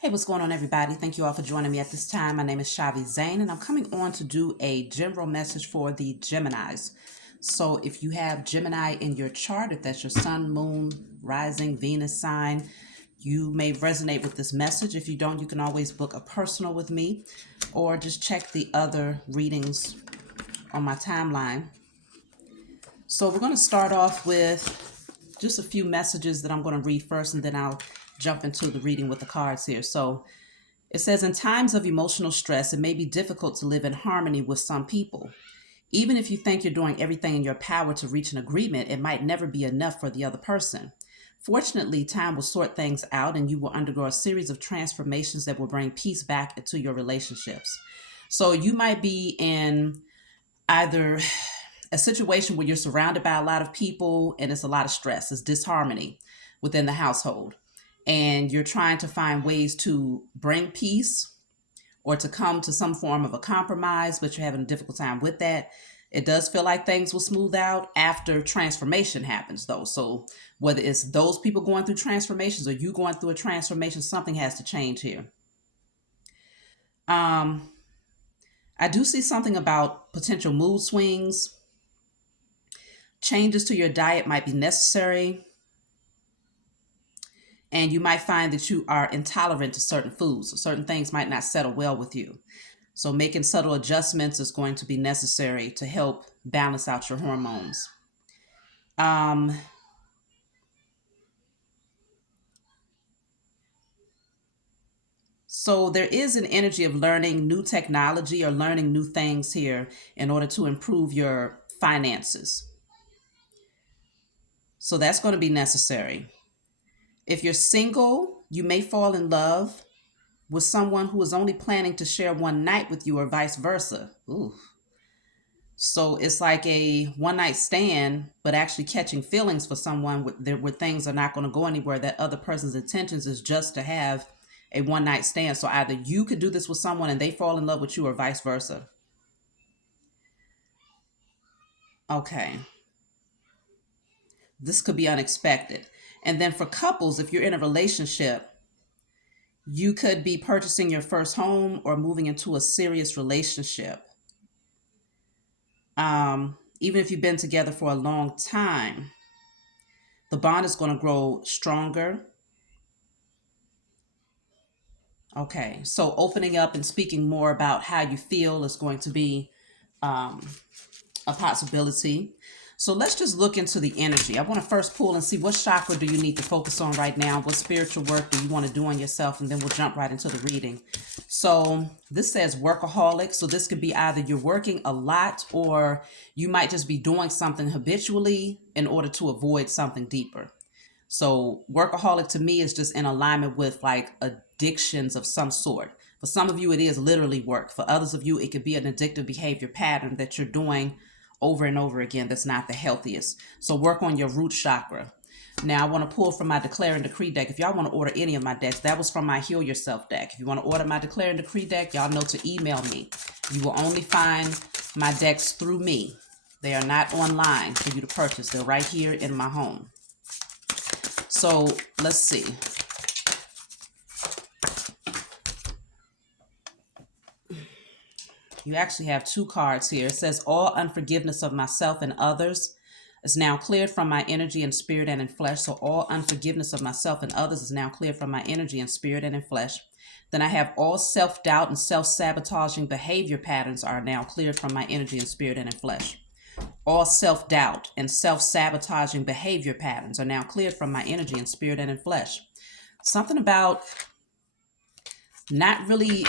Hey, what's going on, everybody? Thank you all for joining me at this time. My name is Shavi Zane, and I'm coming on to do a general message for the Geminis. So if you have Gemini in your chart, if that's your sun, moon, rising, Venus sign, you may resonate with this message. If you don't, you can always book a personal with me or just check the other readings on my timeline. So we're going to start off with just a few messages that I'm going to read first, and then I'll jump into the reading with the cards here. So it says, in times of emotional stress, it may be difficult to live in harmony with some people. Even if you think you're doing everything in your power to reach an agreement, it might never be enough for the other person. Fortunately, time will sort things out and you will undergo a series of transformations that will bring peace back into your relationships. So you might be in either a situation where you're surrounded by a lot of people and it's a lot of stress, it's disharmony within the household, and you're trying to find ways to bring peace or to come to some form of a compromise, but you're having a difficult time with that. It does feel like things will smooth out after transformation happens, though. So whether it's those people going through transformations or you going through a transformation, something has to change here. I do see something about potential mood swings. Changes to your diet might be necessary. And you might find that you are intolerant to certain foods. So certain things might not settle well with you. So making subtle adjustments is going to be necessary to help balance out your hormones. So there is an energy of learning new technology or learning new things here in order to improve your finances. So that's going to be necessary. If you're single, you may fall in love with someone who is only planning to share one night with you or vice versa. Ooh. So it's like a one night stand, but actually catching feelings for someone where things are not going to go anywhere. That other person's intentions is just to have a one night stand. So either you could do this with someone and they fall in love with you or vice versa. Okay. This could be unexpected. And then for couples, if you're in a relationship, you could be purchasing your first home or moving into a serious relationship. Even if you've been together for a long time, the bond is going to grow stronger. Okay, so opening up and speaking more about how you feel is going to be a possibility. So let's just look into the energy. I want to first pull and see what chakra do you need to focus on right now? What spiritual work do you want to do on yourself? And then we'll jump right into the reading. So this says workaholic. So this could be either you're working a lot or you might just be doing something habitually in order to avoid something deeper. So workaholic to me is just in alignment with like addictions of some sort. For some of you, it is literally work. For others of you, it could be an addictive behavior pattern that you're doing over and over again that's not the healthiest. So work on your root chakra. Now I want to pull from my Declare and Decree deck. If y'all want to order any of my decks, that was from my Heal Yourself deck. If you want to order my Declare and Decree deck, y'all know to email me. You will only find my decks through me. They are not online for you to purchase. They're right here in my home. So let's see. You actually have two cards here. It says, all unforgiveness of myself and others is now cleared from my energy and spirit and in flesh. So all unforgiveness of myself and others is now cleared from my energy and spirit and in flesh. Then I have all self-doubt and self-sabotaging behavior patterns are now cleared from my energy and spirit and in flesh. All self-doubt and self-sabotaging behavior patterns are now cleared from my energy and spirit and in flesh. Something about not really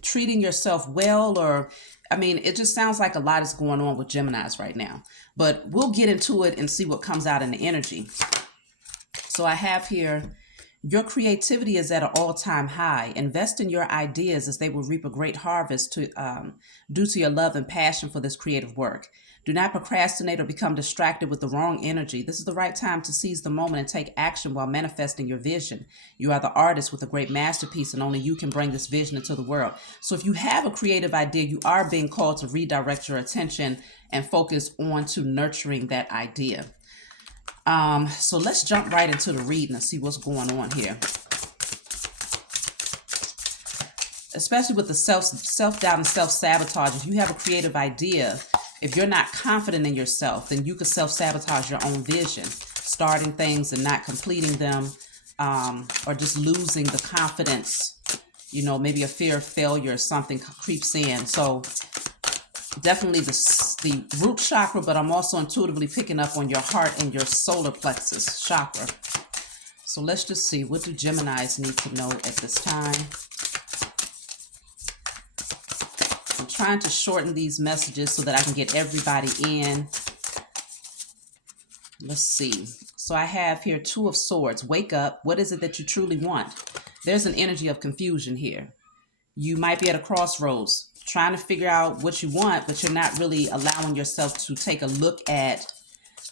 treating yourself well, or it just sounds like a lot is going on with Geminis right now, but we'll get into it and see what comes out in the energy. So I have here, your creativity is at an all-time high. Invest in your ideas as they will reap a great harvest due to your love and passion for this creative work. Do not procrastinate or become distracted with the wrong energy. This is the right time to seize the moment and take action while manifesting your vision. You are the artist with a great masterpiece, and only you can bring this vision into the world. So if you have a creative idea, you are being called to redirect your attention and focus on to nurturing that idea. So let's jump right into the reading and see what's going on here. especially with the self-doubt and self-sabotage. If you have a creative idea, if you're not confident in yourself, then you could self-sabotage your own vision, starting things and not completing them, or just losing the confidence. Maybe a fear of failure or something creeps in. So definitely the root chakra, but I'm also intuitively picking up on your heart and your solar plexus chakra. So let's just see, what do Geminis need to know at this time? I'm trying to shorten these messages so that I can get everybody in. Let's see. So I have here Two of Swords. Wake up. What is it that you truly want? There's an energy of confusion here. You might be at a crossroads trying to figure out what you want, but you're not really allowing yourself to take a look at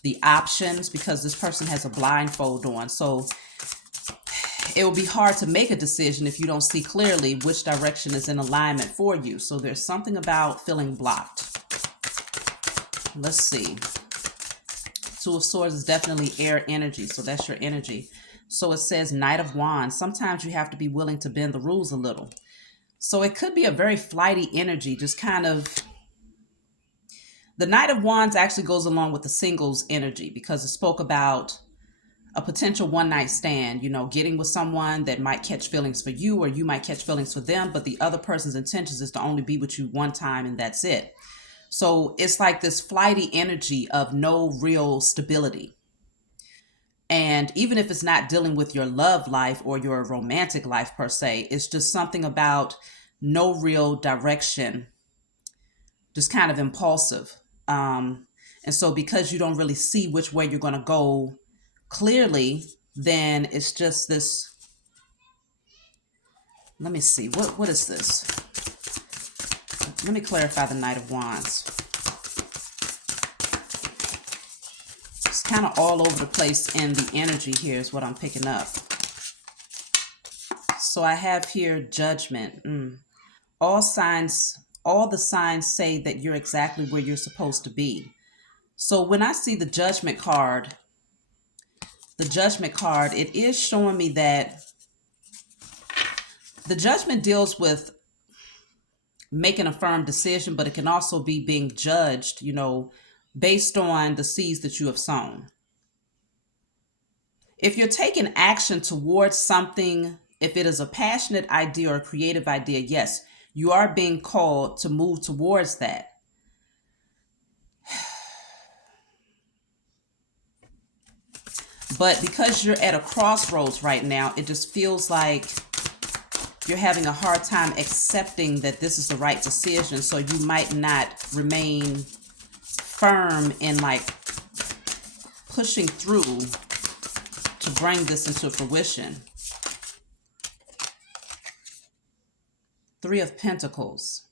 the options because this person has a blindfold on. So it will be hard to make a decision if you don't see clearly which direction is in alignment for you. So there's something about feeling blocked. Let's see. Two of Swords is definitely air energy, so that's your energy. So it says Knight of Wands. Sometimes you have to be willing to bend the rules a little. So it could be a very flighty energy, just kind of... The Knight of Wands actually goes along with the singles energy because it spoke about a potential one-night stand, getting with someone that might catch feelings for you or you might catch feelings for them, but the other person's intentions is to only be with you one time and that's it. So it's like this flighty energy of no real stability. And even if it's not dealing with your love life or your romantic life per se, it's just something about no real direction, just kind of impulsive. And so because you don't really see which way you're going to go clearly, then it's just this. Let me see. What is this? Let me clarify the Knight of Wands. It's kind of all over the place in the energy here is what I'm picking up. So I have here Judgment. All the signs say that you're exactly where you're supposed to be. So when I see the Judgment card, it is showing me that the Judgment deals with making a firm decision, but it can also be being judged, based on the seeds that you have sown. If you're taking action towards something, if it is a passionate idea or a creative idea, yes, you are being called to move towards that. But because you're at a crossroads right now, it just feels like you're having a hard time accepting that this is the right decision. So you might not remain firm in pushing through to bring this into fruition. Three of Pentacles.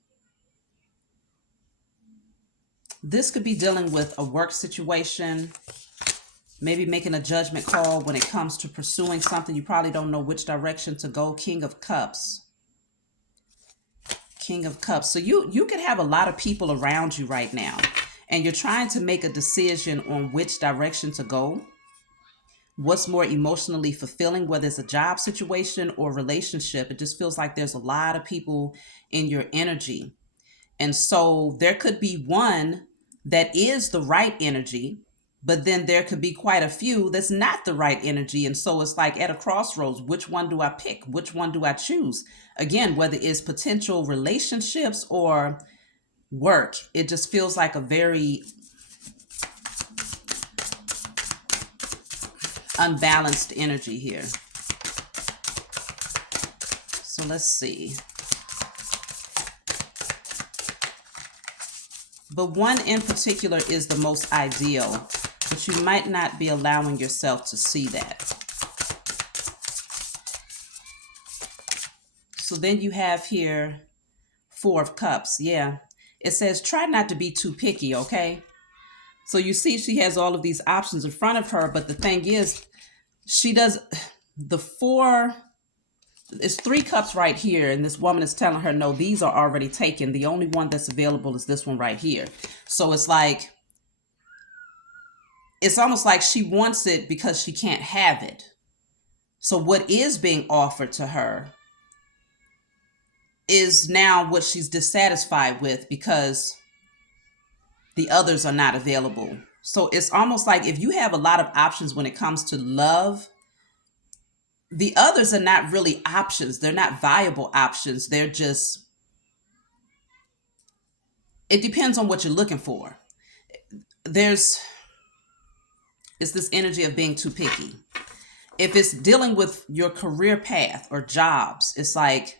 This could be dealing with a work situation, maybe making a judgment call when it comes to pursuing something. You probably don't know which direction to go. King of Cups. King of Cups. So you could have a lot of people around you right now, and you're trying to make a decision on which direction to go. What's more emotionally fulfilling, whether it's a job situation or relationship. It just feels like there's a lot of people in your energy. And so there could be one that is the right energy, but then there could be quite a few that's not the right energy. And so it's like at a crossroads, which one do I pick? Which one do I choose? Again, whether it's potential relationships or work, it just feels like a very unbalanced energy here. So let's see. But one in particular is the most ideal, but you might not be allowing yourself to see that. So then you have here Four of Cups. Yeah. It says try not to be too picky, okay? So you see she has all of these options in front of her, but the thing is, it's 3 cups right here, and this woman is telling her, no, these are already taken. The only one that's available is this one right here. So it's almost like she wants it because she can't have it. So what is being offered to her is now what she's dissatisfied with because the others are not available. So it's almost like if you have a lot of options when it comes to love, the others are not really options. They're not viable options. They're just, it depends on what you're looking for. It's this energy of being too picky. If it's dealing with your career path or jobs, it's like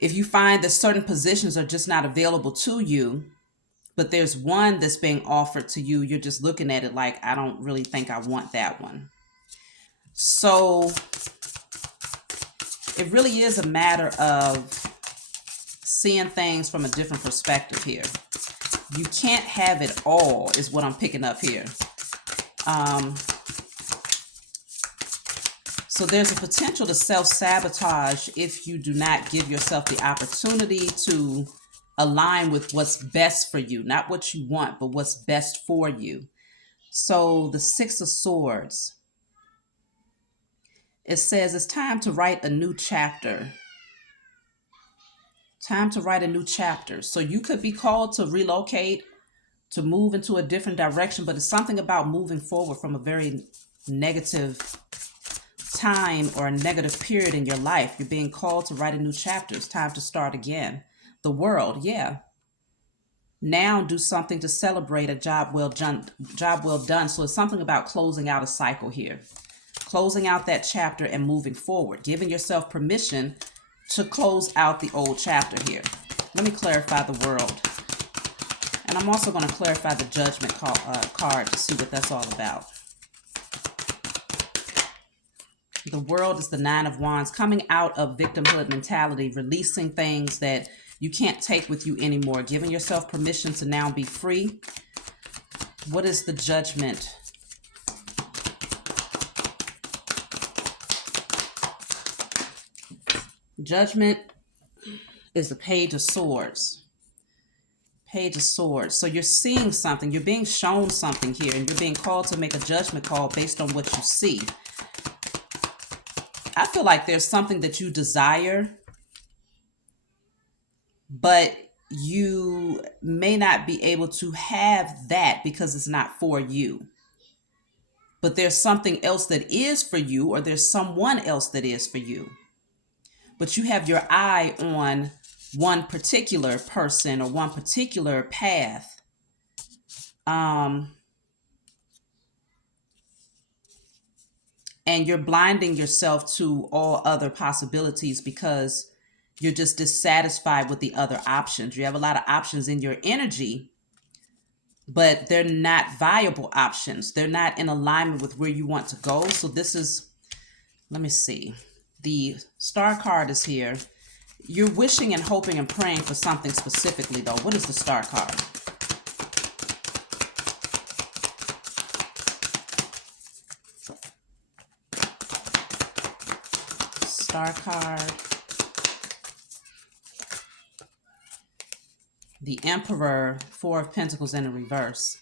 if you find that certain positions are just not available to you, but there's one that's being offered to you, you're just looking at it like, I don't really think I want that one. So it really is a matter of seeing things from a different perspective here. You can't have it all is what I'm picking up here. So there's a potential to self-sabotage if you do not give yourself the opportunity to align with what's best for you, not what you want, but what's best for you. So the Six of Swords, it says it's time to write a new chapter. Time to write a new chapter. So you could be called to relocate, to move into a different direction, but it's something about moving forward from a very negative time or a negative period in your life. You're being called to write a new chapter. It's time to start again. The world, yeah. Now do something to celebrate a job well done. So it's something about closing out a cycle here. Closing out that chapter and moving forward. Giving yourself permission to close out the old chapter here. Let me clarify the world. And I'm also going to clarify the Judgment card to see what that's all about. The world is the Nine of Wands, coming out of victimhood mentality, releasing things that you can't take with you anymore, giving yourself permission to now be free. What is the Judgment? Judgment is the Page of Swords. Page of Swords. So you're seeing something, you're being shown something here, and you're being called to make a judgment call based on what you see. I feel like there's something that you desire, but you may not be able to have that because it's not for you. But there's something else that is for you, or there's someone else that is for you. But you have your eye on one particular person or one particular path. And you're blinding yourself to all other possibilities because you're just dissatisfied with the other options. You have a lot of options in your energy, but they're not viable options. They're not in alignment with where you want to go. So this is, let me see. The Star card is here. You're wishing and hoping and praying for something specifically, though. What is the Star card? Star card. The Emperor, Four of Pentacles in a reverse.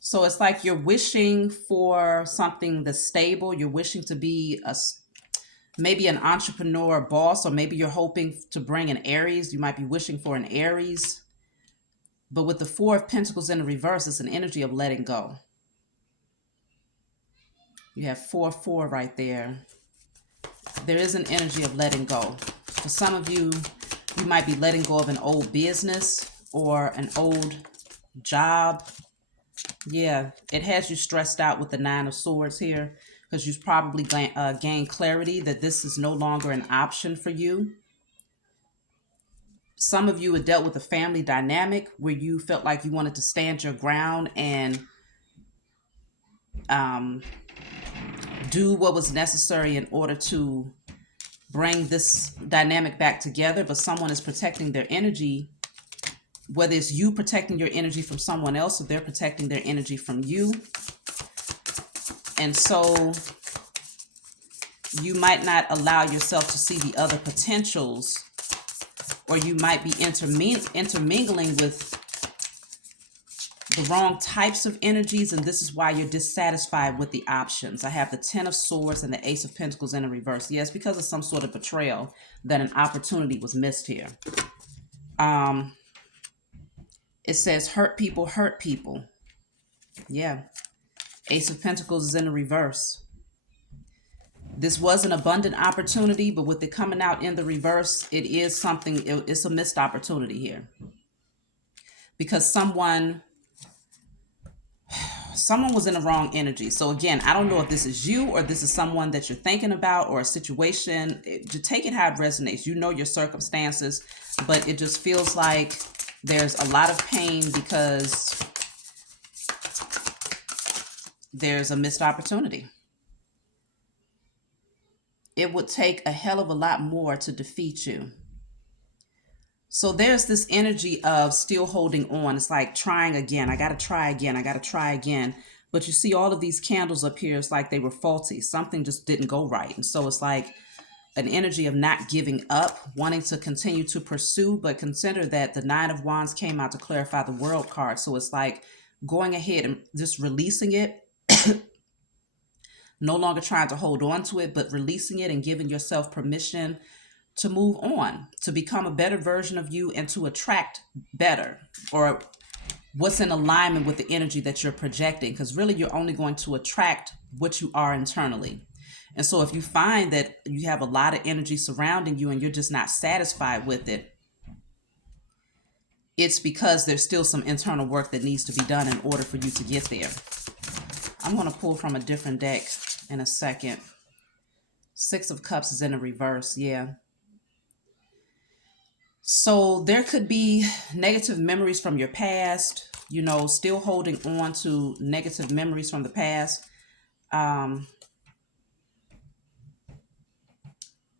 So it's like you're wishing for something that's stable. You're wishing to be maybe an entrepreneur, boss, or maybe you're hoping to bring an Aries. You might be wishing for an Aries. But with the Four of Pentacles in the reverse, it's an energy of letting go. You have 4-4 right there. There is an energy of letting go. For some of you, you might be letting go of an old business or an old job. Yeah, it has you stressed out with the Nine of Swords here because you've probably gained clarity that this is no longer an option for you. Some of you have dealt with a family dynamic where you felt like you wanted to stand your ground and do what was necessary in order to bring this dynamic back together, but someone is protecting their energy, whether it's you protecting your energy from someone else or they're protecting their energy from you. And so you might not allow yourself to see the other potentials, or you might be intermingling with the wrong types of energies, and this is why you're dissatisfied with the options. I have the Ten of Swords and the Ace of Pentacles in a reverse. Yes, because of some sort of betrayal that an opportunity was missed here. It says hurt people hurt people. Yeah. Ace of Pentacles is in the reverse. This was an abundant opportunity, but with it coming out in the reverse, it is something, it's a missed opportunity here. Because someone was in the wrong energy. So again, I don't know if this is you or this is someone that you're thinking about or a situation. You take it how it resonates. You know your circumstances, but it just feels like there's a lot of pain because there's a missed opportunity. It would take a hell of a lot more to defeat you. So there's this energy of still holding on. It's like trying again. I got to try again. I got to try again. But you see all of these candles up here. It's like they were faulty. Something just didn't go right. And so it's like an energy of not giving up, wanting to continue to pursue. But consider that the Nine of Wands came out to clarify the World card. So it's like going ahead and just releasing it. No longer trying to hold on to it, but releasing it and giving yourself permission to move on, to become a better version of you and to attract better, or what's in alignment with the energy that you're projecting. Because really you're only going to attract what you are internally. And so if you find that you have a lot of energy surrounding you and you're just not satisfied with it, it's because there's still some internal work that needs to be done in order for you to get there. I'm going to pull from a different deck in a second. Six of Cups is in a reverse. Yeah. So there could be negative memories from your past, you know, still holding on to negative memories from the past.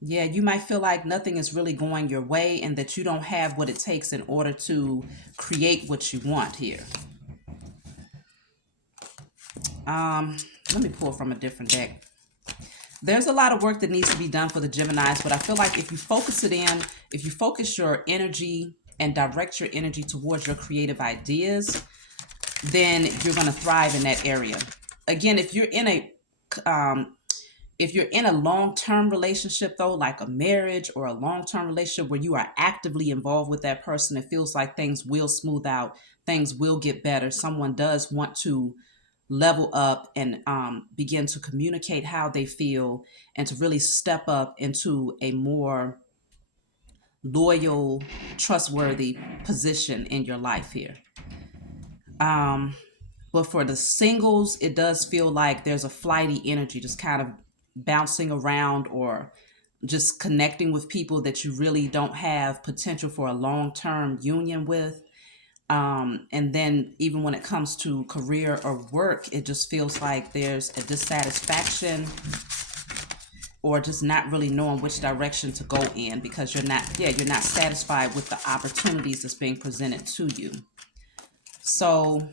Yeah, you might feel like nothing is really going your way and that you don't have what it takes in order to create what you want here. Let me pull from a different deck. There's a lot of work that needs to be done for the Geminis, but I feel like if you focus it in, if you focus your energy and direct your energy towards your creative ideas, then you're going to thrive in that area. Again, if you're in a long-term relationship though, like a marriage or a long-term relationship where you are actively involved with that person, it feels like things will smooth out, things will get better. Someone does want to level up and begin to communicate how they feel and to really step up into a more loyal, trustworthy position in your life here. But for the singles, it does feel like there's a flighty energy just kind of bouncing around or just connecting with people that you really don't have potential for a long-term union with. And then even when it comes to career or work, it just feels like there's a dissatisfaction or just not really knowing which direction to go in because you're not satisfied with the opportunities that's being presented to you. So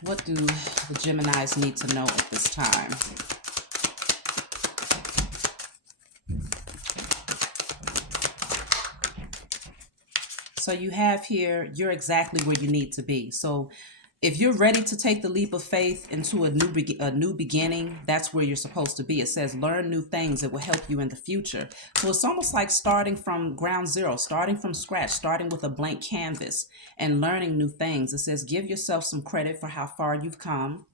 what do the Geminis need to know at this time? So you have here, you're exactly where you need to be. So if you're ready to take the leap of faith into a new beginning, that's where you're supposed to be. It says learn new things that will help you in the future. So it's almost like starting from ground zero, starting from scratch, starting with a blank canvas and learning new things. It says give yourself some credit for how far you've come.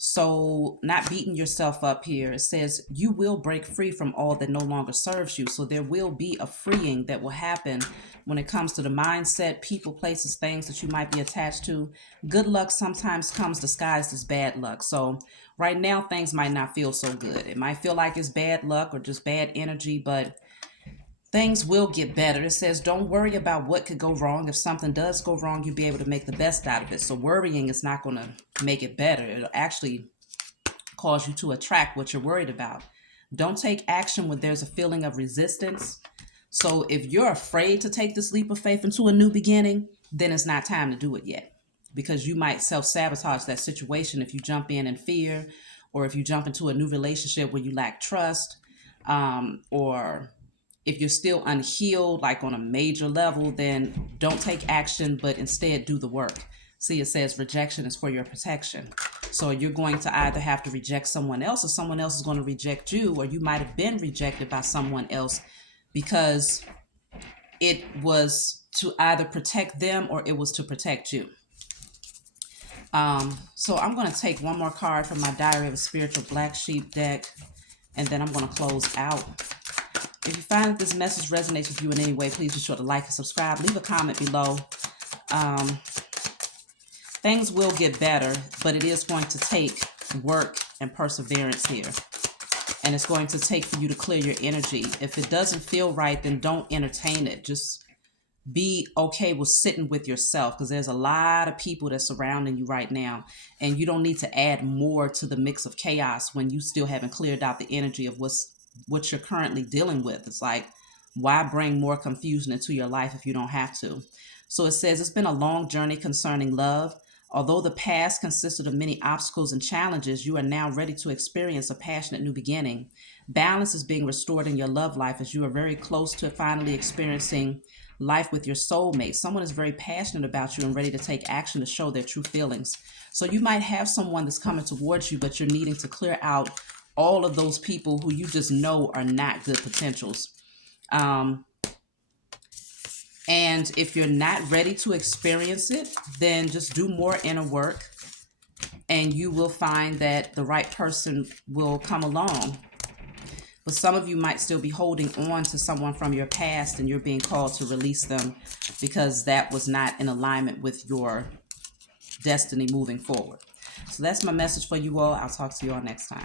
So not beating yourself up here. It says you will break free from all that no longer serves you. So there will be a freeing that will happen when it comes to the mindset, people, places, things that you might be attached to. Good luck sometimes comes disguised as bad luck. So right now things might not feel so good. It might feel like it's bad luck or just bad energy, but things will get better. It says don't worry about what could go wrong. If something does go wrong, you'll be able to make the best out of it. So worrying is not going to make it better. It'll actually cause you to attract what you're worried about. Don't take action when there's a feeling of resistance. So if you're afraid to take this leap of faith into a new beginning, then it's not time to do it yet, because you might self-sabotage that situation if you jump in fear, or if you jump into a new relationship where you lack trust, or If you're still unhealed, like on a major level, then don't take action, but instead do the work. See, it says rejection is for your protection. So you're going to either have to reject someone else, or someone else is going to reject you, or you might have been rejected by someone else because it was to either protect them or it was to protect you. So I'm going to take one more card from my Diary of a Spiritual Black Sheep deck, and then I'm going to close out. If you find that this message resonates with you in any way, please be sure to like and subscribe. Leave a comment below. Things will get better, but it is going to take work and perseverance here. And it's going to take for you to clear your energy. If it doesn't feel right, then don't entertain it. Just be okay with sitting with yourself, because there's a lot of people that's surrounding you right now, and you don't need to add more to the mix of chaos when you still haven't cleared out the energy of what you're currently dealing with. It's like, why bring more confusion into your life if you don't have to? So it says, it's been a long journey concerning love. Although the past consisted of many obstacles and challenges, you are now ready to experience a passionate new beginning. Balance is being restored in your love life as you are very close to finally experiencing life with your soulmate. Someone is very passionate about you and ready to take action to show their true feelings. So you might have someone that's coming towards you, but you're needing to clear out all of those people who you just know are not good potentials. And if you're not ready to experience it, then just do more inner work, and you will find that the right person will come along. But some of you might still be holding on to someone from your past, and you're being called to release them because that was not in alignment with your destiny moving forward. So that's my message for you all. I'll talk to you all next time.